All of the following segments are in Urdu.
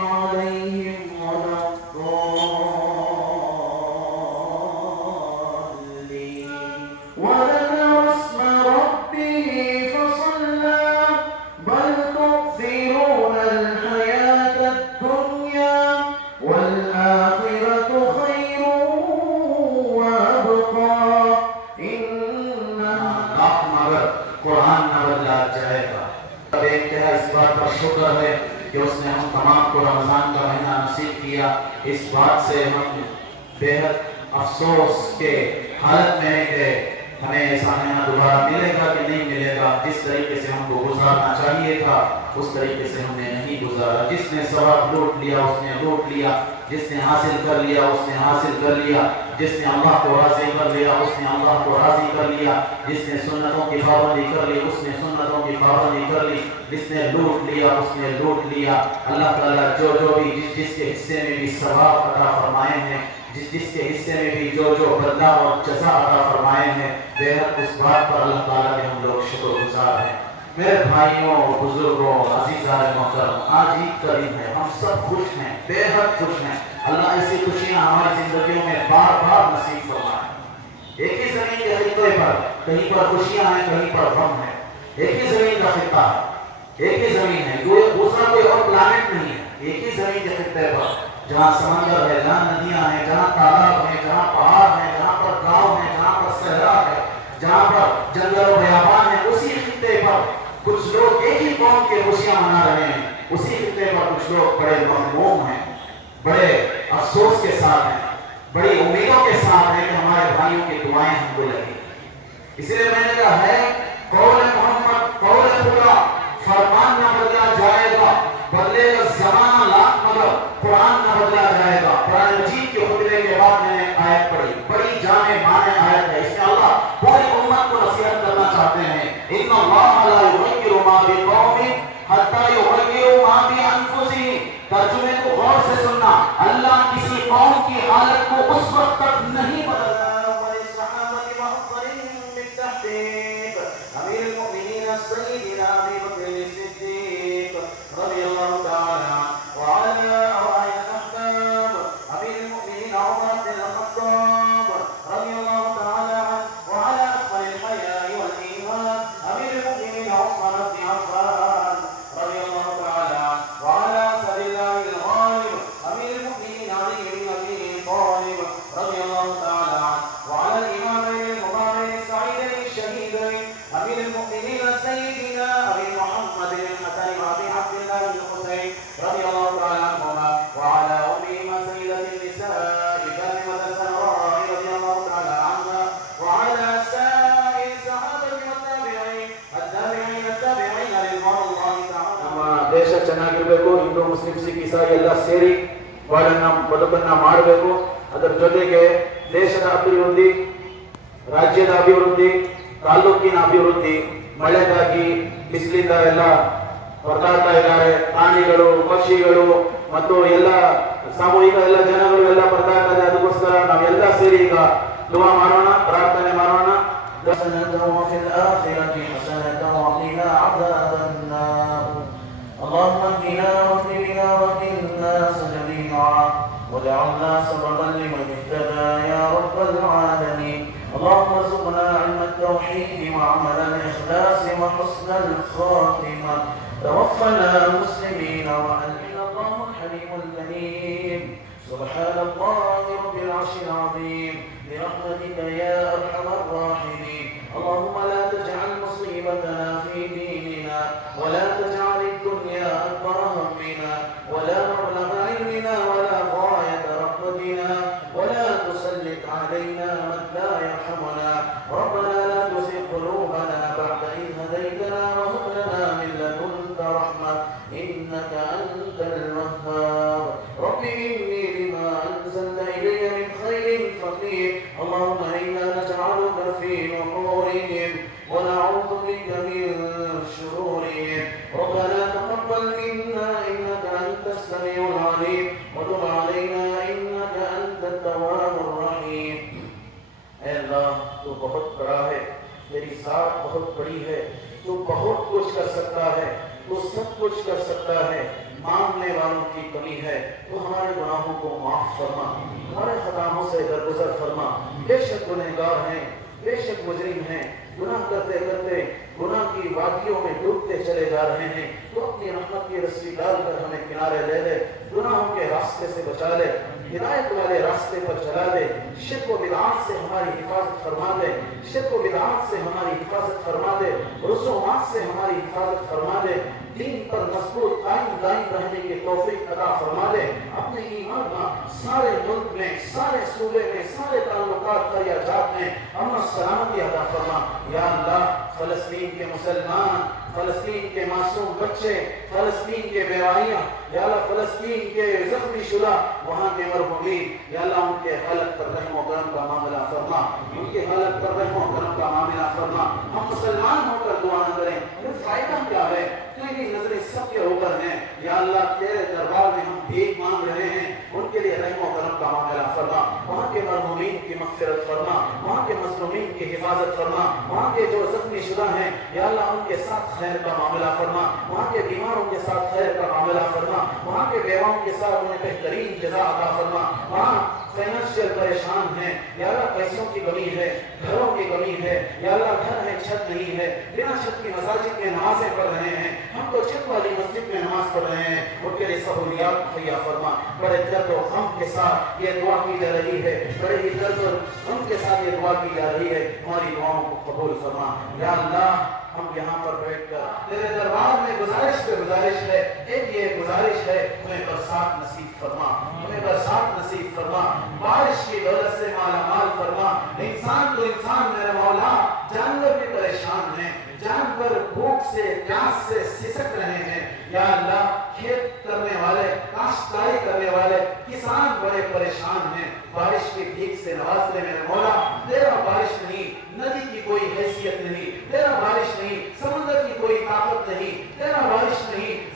عليهم اس بات سے ہم بے حد افسوس کے حالت میں گئے۔ ہمیں ایسا آئینہ دوبارہ ملے گا کہ نہیں ملے گا، جس طریقے سے ہم کو گزارنا چاہیے تھا، اس طریقے سے ہم نے نہیں گزارا۔ جس نے ثواب لوٹ لیا، اس نے لوٹ لیا۔ جس نے حاصل کر لیا، اس نے حاصل کر لیا۔ جس نے اللہ کو راضی کر لیا، اس نے اللہ کو راضی کر لیا۔ جس نے سنتوں کی پابندی کر لی، اس نے سنتوں کی پابندی کر لی۔ جس نے لوٹ لیا، اس نے لوٹ لیا۔ اللہ تعالیٰ جو جو بھی، جس جس کے حصے میں بھی ثواب عطا فرمائے ہیں جس جس کے حصے میں بھی جو جو بدلہ اور جزا عطا فرمائے ہیں، بے حد اس بات پر اللہ تعالیٰ کے ہم لوگ شکر گزار ہیں۔ میرے بھائیوں، بزرگوں عزیزان محترم، آج عید کا ہے، ہم سب خوش ہیں، بے حد خوش ہیں۔ اللہ ایسی خوشیاں ہماری زندگیوں میں بار بار نصیب فرمائے۔ ایک ہی زمین کے خطے پر کہیں پر خوشیاں ہیں، کہیں پر غم ہیں۔ ایک ہی زمین کا خطہ، ایک ہی زمین ہے۔ دوسرا کوئی اور پلانٹ نہیں ہے۔ ایک ہی زمین کے خطے پر جہاں سمندر ہے، جہاں ندیاں ہیں، جہاں تالاب ہیں، جہاں پہاڑ ہیں، جہاں پر گاؤں ہیں، جہاں پر صحرا ہے، جہاں پر جنگل و بیابان ہیں، اسی خطے پر کچھ لوگ ایک ہی قوم کے خوشیاں منا رہے ہیں۔ اسی خطے پر کچھ لوگ بڑے مغموم ہیں، بڑے افسوس کے ساتھ ہیں، بڑی امیدوں کے ساتھ ہیں کہ ہمارے بھائیوں کی دعائیں ہم کو لگی اس لیے میں نے کہا ہے، قول محمد، قول خدا، فرمان نہ بدلا جائے گا۔ لاکھ قرآن نہ بدلا جائے گا۔ قرآن مجید کے کے بعد میں نے آیت پڑھی۔ بڑی جانے مانے آیت ہے۔ اس میں اللہ پوری امت کو نصیحت کرنا چاہتے ہیں۔ ان اللہ لا یغیر ما بقوم حتى یغیروا ما بانفسهم ترجمے کو غور سے سننا۔ اللہ کسی قوم کی حالت کو اس وقت تک نہیں ಮುಸ್ಲಿಂ ಸಿಖ್ ಇಸಾಯಿ ಎಲ್ಲ ಸೇರಿ ಬಾಳನ್ನ ಬದುಕನ್ನ ಮಾಡಬೇಕು ಅದರ ಜೊತೆಗೆ ದೇಶದ ಅಭಿವೃದ್ಧಿ ರಾಜ್ಯದ ಅಭಿವೃದ್ಧಿ ತಾಲೂಕಿನ ಅಭಿವೃದ್ಧಿ ಮಳೆಗಾಗಿ ಬಿಸಿಲಿಂದ ಎಲ್ಲ ಪರದಾಡ್ತಾ ಇದ್ದಾರೆ ಪ್ರಾಣಿಗಳು ಪಕ್ಷಿಗಳು ಮತ್ತು ಎಲ್ಲ ಸಾಮೂಹಿಕ ಎಲ್ಲ ಜನಗಳು ಎಲ್ಲ ಪರದಾಡ್ತಾ ಇದ್ದಾರೆ ಅದಕ್ಕೋಸ್ಕರ ನಾವೆಲ್ಲ ಸೇರಿ ಈಗ ದುವಾ ಮಾಡೋಣ ಪ್ರಾರ್ಥನೆ ಮಾಡೋಣ حسنة وفي الآخرة حسنة وقنا عذاب النار اللهم اهدنا واهدنا وقنا الناس جميعا واجعلنا سببا لمن اهتدى يا رب العالمين. اللهم ارزقنا علم التوحيد وعمل الإخلاص وحسن الخاتمة. توفنا مسلمين وأنزل الله الحليم الكريم سبحان الله رب العرش العظيم. برحمتك يا أرحم الراحمين. اللهم لا تجعل مصيبتنا في ديننا ولا تجعل لدنك رحمة إنك أنت الوهاب. رب إني لما أنزلت إلي من خير فقير. اللهم إنا نجعلك في نحورهم ونعوذ بك من شرورهم. ربنا تقبل منا إنك أنت السميع العليم. وتب علينا إنك أنت التواب الرحيم. اے اللہ، تو بہت بڑا ہے تیری ذات بہت بڑی ہے، تو بہت کچھ کر سکتا ہے۔ تو سب کچھ کر سکتا ہے، مانگنے والوں کی کمی ہے تو ہمارے گناہوں کو معاف فرما۔ ہمارے خطاؤں سے درگزر فرما۔ بے شک گنہگار ہیں، بے شک مجرم ہیں۔ گناہ کرتے کرتے گناہ کی وادیوں میں ڈوبتے چلے جا رہے ہیں۔ تو اپنی رحمت کی رسی ڈال کر ہمیں کنارے لے لے، گناہوں کے راستے سے بچا لے۔ ہدایت والے راستے پر چلا دے۔ شرک و بدعات سے ہماری حفاظت فرما دے۔ شرک و بدعات سے ہماری حفاظت فرما دے۔ رسومات سے ہماری حفاظت فرما دے۔ دین پر مضبوط قائم دائم رہنے کی توفیق عطا فرما دے۔ اپنے ایمان کا سارے ملک میں، سارے صوبے میں، سارے تعلقات پر یا جات میں امن سلامتی عطا فرما۔ یا اللہ، فلسطین کے مسلمان فلسطین کے معصوم بچے، فلسطین کے بیواریاں یا اللہ فلسطین کے زخمی شدہ وہاں کے مرحومین یا اللہ ان کے حالت پر رحم و کرم کا معاملہ فرما، ان کے حالت پر رحم و کرم کا معاملہ فرما۔ ہم مسلمان ہو کر دعا نہ کریں پھر فائدہ کیا ہے؟ تیری نظریں سب کے اوپر ہیں۔ یا اللہ، تیرے دربار میں ہم بھیک مانگ رہے ہیں۔ ان کے لیے رحم و کرم کا معاملہ فرما۔ وہاں کے مرحومین کی مغفرت فرما۔ وہاں مظلومین کی حفاظت فرما، وہاں کے جو زخمی شدہ ہیں، یا اللہ ان کے ساتھ خیر کا معاملہ فرما، وہاں کے بیماروں کے ساتھ خیر کا معاملہ فرما، وہاں کے بیواؤں کے ساتھ انہیں بہترین جزا عطا فرما۔ وہاں فائنانشیل پریشان ہیں، یا اللہ پیسوں کی کمی ہے، گھروں کی کمی ہے، یا اللہ گھر ہے، چھت نہیں ہے۔ بنا چھت کی مساجد میں نمازیں پڑھ رہے ہیں، ہم تو چھت والی مسجد میں نماز پڑھ رہے ہیں۔ ان کے لیے سہولیات مہیا فرما۔ بڑے درد و غم کے ساتھ یہ دعا کی جا رہی ہے، بڑے ہی درد و غم کے ساتھ یہ دعا کی جا رہی ہے۔ رہی ہے، ہماری دعاؤں کو قبول فرما۔ یا اللہ، ہم یہاں پر بیٹھ کر تیرے دربار میں گزارش پہ گزارش ہے، ایک یہ گزارش ہے ہمیں برسات نصیب فرما۔ ہمیں برسات نصیب فرما۔ بارش کی دولت سے مالا مال فرما۔ انسان تو انسان، میرے مولا، جانور بھی پریشان ہیں۔ جانور بھوک سے، پیاس سے سسک رہے ہیں۔ یا اللہ، کھیت کرنے والے، کاشتکاری کرنے والے، کسان بڑے پریشان ہیں۔ بارش کی بھیک سے نواز لے میرے مولا تیرا بارش نہیں ندی کی کوئی حیثیت نہیں تیرا بارش نہیں سمندر کی کوئی طاقت نہیں تیرا بارش نہیں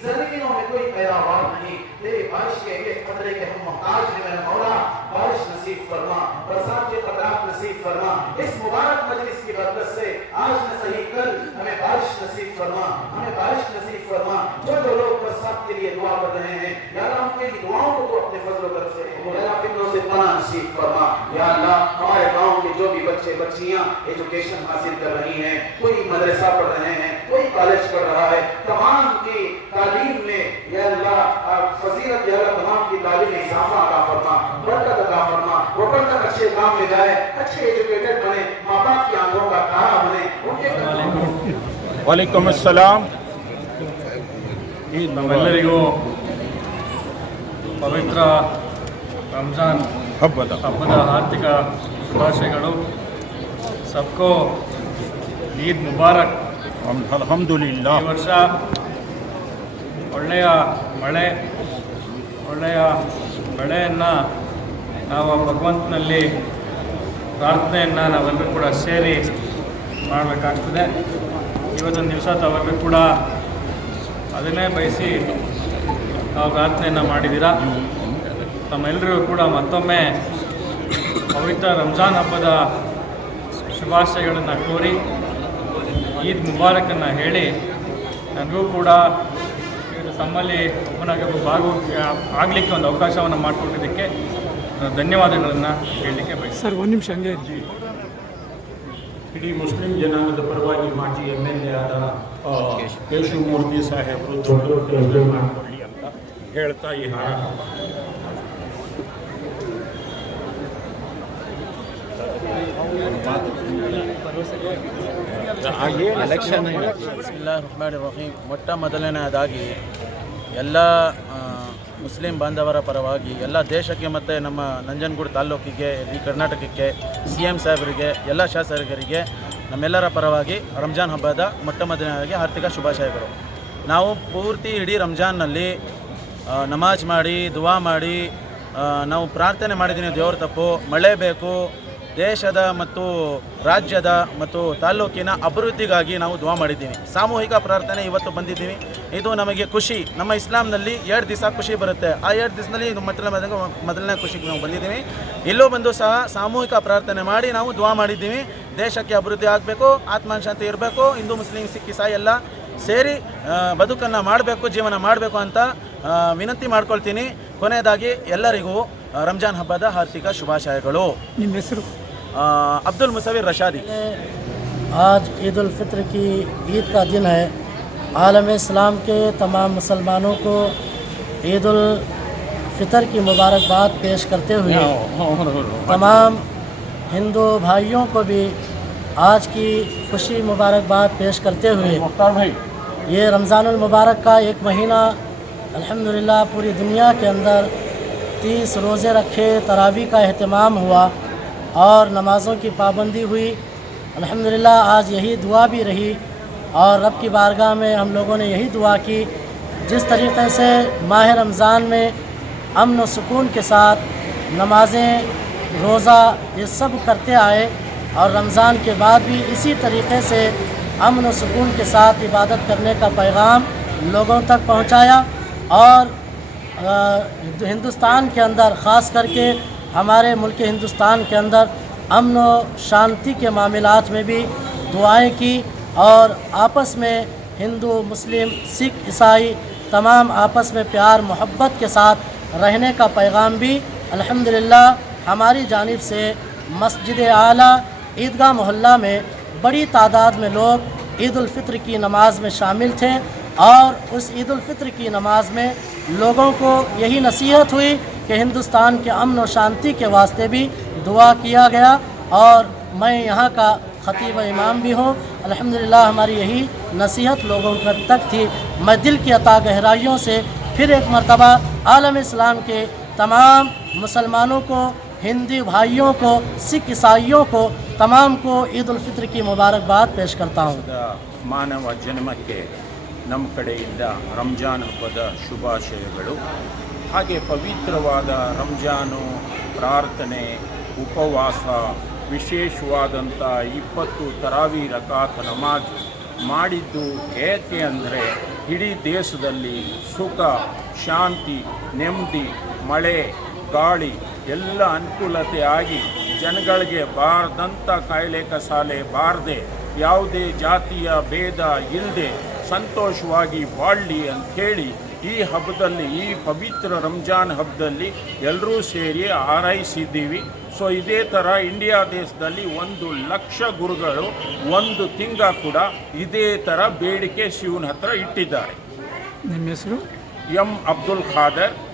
زمینوں میں پیداوار نہیں۔ تیری بارش کے ایک قطرے کے ہم محتاج ہیں میرے مولا، بارش نصیب فرما، برسات کے قطرات نصیب فرما۔ اس مبارک مجلس کی برکت سے آج نہ صحیح، کل ہمیں بارش نصیب فرما، ہمیں بارش نصیب فرما۔ جو جو لوگ برسات کے لیے دعا کر رہے ہیں، یا اللہ ان کے لیے دعاؤں کو تو اپنے فضل و کرم سے قبول یا فکروں سے پناہ نصیب فرما۔ یا اللہ ہمارے گاؤں کے جو بھی بچے، بچیاں ایجوکیشن حاصل کر رہی ہیں، کوئی مدرسہ پڑھ رہے ہیں، کوئی کالج پڑھ رہا ہے ವಾಲೇಕುಮ್ ಅಸ್ಸಲಾಂ ನಮ್ಮೆಲ್ಲರಿಗೂ ಪವಿತ್ರ ರಂಜಾನ್ ಹಬ್ಬದ. ಹಬ್ಬದ ಆರ್ಥಿಕ ಶುಭಾಶಯಗಳು. ಸಬ್ಕೋ ಈದ್ ಮುಬಾರಕ್ ಅಲ್ಹಮ್ದುಲಿಲ್ಲ. ಈ ವರ್ಷ ಒಳ್ಳೆಯ ಮಳೆ ಒಳ್ಳೆಯ ಬೆಳೆಯನ್ನು ನಾವು ಭಗವಂತನಲ್ಲಿ ಪ್ರಾರ್ಥನೆಯನ್ನು ನಾವೆಲ್ಲರೂ ಕೂಡ ಸೇರಿ ಮಾಡಬೇಕಾಗ್ತದೆ. ಇವತ್ತೊಂದು ದಿವಸ ತಾವೆಲ್ಲರೂ ಕೂಡ ಅದನ್ನೇ ಬಯಸಿ ನಾವು ಪ್ರಾರ್ಥನೆಯನ್ನು ಮಾಡಿದ್ದೀರಾ ತಮ್ಮೆಲ್ಲರಿಗೂ ಕೂಡ ಮತ್ತೊಮ್ಮೆ ಪವಿತ್ರ ರಂಜಾನ್ ಹಬ್ಬದ ಶುಭಾಶಯಗಳನ್ನು ಕೋರಿ, ಈದ್ ಮುಬಾರಕನ್ನು ಹೇಳಿ ನನಗೂ ಕೂಡ ತಮ್ಮಲ್ಲಿ ಒಬ್ಬನಾಗಬೇಕು ಭಾಗವ, ಆಗಲಿಕ್ಕೆ ಒಂದು ಅವಕಾಶವನ್ನು ಮಾಡಿಕೊಟ್ಟಿದ್ದಕ್ಕೆ ಧನ್ಯವಾದಗಳನ್ನು ಹೇಳಲಿಕ್ಕೆ ಬಯಸ್ತೀನಿ ಸರ್, ಒಂದು ನಿಮಿಷ ಹಂಗೆ. ಇಡೀ ಮುಸ್ಲಿಂ ಜನಾಂಗದ ಪರವಾಗಿ ಮಾಜಿ ಎಂ ಎಲ್ ಎ ಆದ ಕೇಶವಮೂರ್ತಿ ಸಾಹೇಬರು ದೊಡ್ಡ ದೊಡ್ಡ ಯೋಜನೆ ಮಾಡಿಕೊಳ್ಳಿ ಅಂತ ಹೇಳ್ತಾ ಈ ಹಾರ. ರಹೀಮ್. ಮೊಟ್ಟ ಮೊದಲನೇದಾಗಿ ಎಲ್ಲ ಮುಸ್ಲಿಂ ಬಾಂಧವರ ಪರವಾಗಿ ಎಲ್ಲ ದೇಶಕ್ಕೆ ಮತ್ತು ನಮ್ಮ ನಂಜನಗೂಡು ತಾಲ್ಲೂಕಿಗೆ, ಈ ಕರ್ನಾಟಕಕ್ಕೆ ಸಿ ಎಂ ಸಾಹೇಬರಿಗೆ, ಎಲ್ಲ ಶಾಸಕರಿಗೆ, ನಮ್ಮೆಲ್ಲರ ಪರವಾಗಿ ರಂಜಾನ್ ಹಬ್ಬದ ಮೊಟ್ಟ ಮೊದಲನೇದಾಗಿ ಆರ್ಥಿಕ ಶುಭಾಶಯಗಳು. ನಾವು ಪೂರ್ತಿ ಇಡೀ ರಂಜಾನ್ನಲ್ಲಿ ನಮಾಜ್ ಮಾಡಿ, ದುವಾ ಮಾಡಿ ನಾವು ಪ್ರಾರ್ಥನೆ ಮಾಡಿದ್ದೀನಿ ದೇವ್ರ ತಪ್ಪು, ಮಳೆ ಬೇಕು ದೇಶದ ಮತ್ತು ರಾಜ್ಯದ ಮತ್ತು ತಾಲ್ಲೂಕಿನ ಅಭಿವೃದ್ಧಿಗಾಗಿ ನಾವು ದುವಾ ಮಾಡಿದ್ದೀವಿ. ಸಾಮೂಹಿಕ ಪ್ರಾರ್ಥನೆ ಇವತ್ತು ಬಂದಿದ್ದೀವಿ. ಇದು ನಮಗೆ ಖುಷಿ. ನಮ್ಮ ಇಸ್ಲಾಂನಲ್ಲಿ ಎರಡು ದಿವಸ ಖುಷಿ ಬರುತ್ತೆ. ಆ ಎರಡು ದಿವಸದಲ್ಲಿ ಇದು ಮೊದಲ ಮೊದಲನೇ ಖುಷಿಗೆ ನಾವು ಬಂದಿದ್ದೀವಿ. ಇಲ್ಲೂ ಬಂದು ಸಹ ಸಾಮೂಹಿಕ ಪ್ರಾರ್ಥನೆ ಮಾಡಿ ನಾವು ದುವಾ ಮಾಡಿದ್ದೀವಿ. ದೇಶಕ್ಕೆ ಅಭಿವೃದ್ಧಿ ಆಗಬೇಕು ಆತ್ಮಶಾಂತಿ ಇರಬೇಕು, ಹಿಂದೂ, ಮುಸ್ಲಿಂ ಸಿಕ್ಕಿ ಸಹ ಎಲ್ಲ ಸೇರಿ ಬದುಕನ್ನು ಮಾಡಬೇಕು, ಜೀವನ ಮಾಡಬೇಕು ಅಂತ ವಿನಂತಿ ಮಾಡ್ಕೊಳ್ತೀನಿ. ಕೊನೆಯದಾಗಿ ಎಲ್ಲರಿಗೂ ರಂಜಾನ್ ಹಬ್ಬದ ಹಾರ್ದಿಕ ಶುಭಾಶಯಗಳು. ನಿಮ್ಮ ಹೆಸರು? عبد المصور رشادی۔ آج عید الفطر کی عید کا دن ہے۔ عالم اسلام کے تمام مسلمانوں کو عید الفطر کی مبارکباد پیش کرتے ہوئے ہاں، ہاں، ہاں، تمام ہندو بھائیوں کو بھی آج کی خوشی مبارکباد پیش کرتے ہوئے۔ یہ رمضان المبارک کا ایک مہینہ الحمدللہ پوری دنیا کے اندر تیس روزے رکھے تراوی کا اہتمام ہوا۔ اور نمازوں کی پابندی ہوئی۔ الحمدللہ، آج یہی دعا بھی رہی۔ اور رب کی بارگاہ میں ہم لوگوں نے یہی دعا کی، جس طریقے سے ماہ رمضان میں امن و سکون کے ساتھ نمازیں، روزہ، یہ سب کرتے آئے۔ اور رمضان کے بعد بھی اسی طریقے سے امن و سکون کے ساتھ عبادت کرنے کا پیغام لوگوں تک پہنچایا۔ اور ہندوستان کے اندر خاص کر کے ہمارے ملک ہندوستان کے اندر امن و شانتی کے معاملات میں بھی دعائیں کی اور آپس میں ہندو، مسلم، سکھ، عیسائی تمام آپس میں پیار، محبت کے ساتھ رہنے کا پیغام بھی الحمدللہ ہماری جانب سے مسجد اعلیٰ، عیدگاہ محلہ میں بڑی تعداد میں لوگ عید الفطر کی نماز میں شامل تھے اور اس عید الفطر کی نماز میں لوگوں کو یہی نصیحت ہوئی کہ ہندوستان کے امن و شانتی کے واسطے بھی دعا کیا گیا اور میں یہاں کا خطیب امام بھی ہوں۔ الحمدللہ، ہماری یہی نصیحت لوگوں تک تھی۔ میں دل کی عطا گہرائیوں سے پھر ایک مرتبہ عالم اسلام کے تمام مسلمانوں کو، ہندی بھائیوں کو، سکھ عیسائیوں کو، تمام کو عید الفطر کی مبارکباد پیش کرتا ہوں۔ جنم کے ನಮ್ಮ ಕಡೆಯಿಂದ ರಂಜಾನ್ ಹಬ್ಬದ ಶುಭಾಶಯಗಳು. ಹಾಗೆ ಪವಿತ್ರವಾದ ರಂಜಾನು ಪ್ರಾರ್ಥನೆ, ಉಪವಾಸ, ವಿಶೇಷವಾದಂಥ ಇಪ್ಪತ್ತು ತರಾವಿ ರಕಾತ್ ನಮಾಜ್ ಮಾಡಿದ್ದು ಏಕೆ ಅಂದರೆ ಇಡೀ ದೇಶದಲ್ಲಿ ಸುಖ, ಶಾಂತಿ, ನೆಮ್ಮದಿ, ಮಳೆ, ಗಾಳಿ ಎಲ್ಲ ಅನುಕೂಲತೆ ಆಗಿ ಜನಗಳಿಗೆ ಬಾರದಂಥ ಕಾಯಿಲೆ ಕಸಾಲೆ ಬಾರದೆ ಯಾವುದೇ ಜಾತಿಯ ಭೇದ ಇಲ್ಲದೆ ಸಂತೋಷವಾಗಿ ಬಾಳಲಿ ಅಂಥೇಳಿ ಈ ಹಬ್ಬದಲ್ಲಿ ಈ ಪವಿತ್ರ ರಂಜಾನ್ ಹಬ್ಬದಲ್ಲಿ ಎಲ್ಲರೂ ಸೇರಿ ಹಾರೈಸಿದ್ದೀವಿ ಸೊ ಇದೇ ಥರ ಇಂಡಿಯಾ ದೇಶದಲ್ಲಿ ಒಂದು ಲಕ್ಷ ಗುರುಗಳು ಒಂದು ತಿಂಗ ಕೂಡ ಇದೇ ಥರ ಬೇಡಿಕೆ ಶಿವನ ಹತ್ರ ಇಟ್ಟಿದ್ದಾರೆ. ನಿಮ್ಮ ಹೆಸರು? ಎಂ. ಅಬ್ದುಲ್ ಖಾದರ್.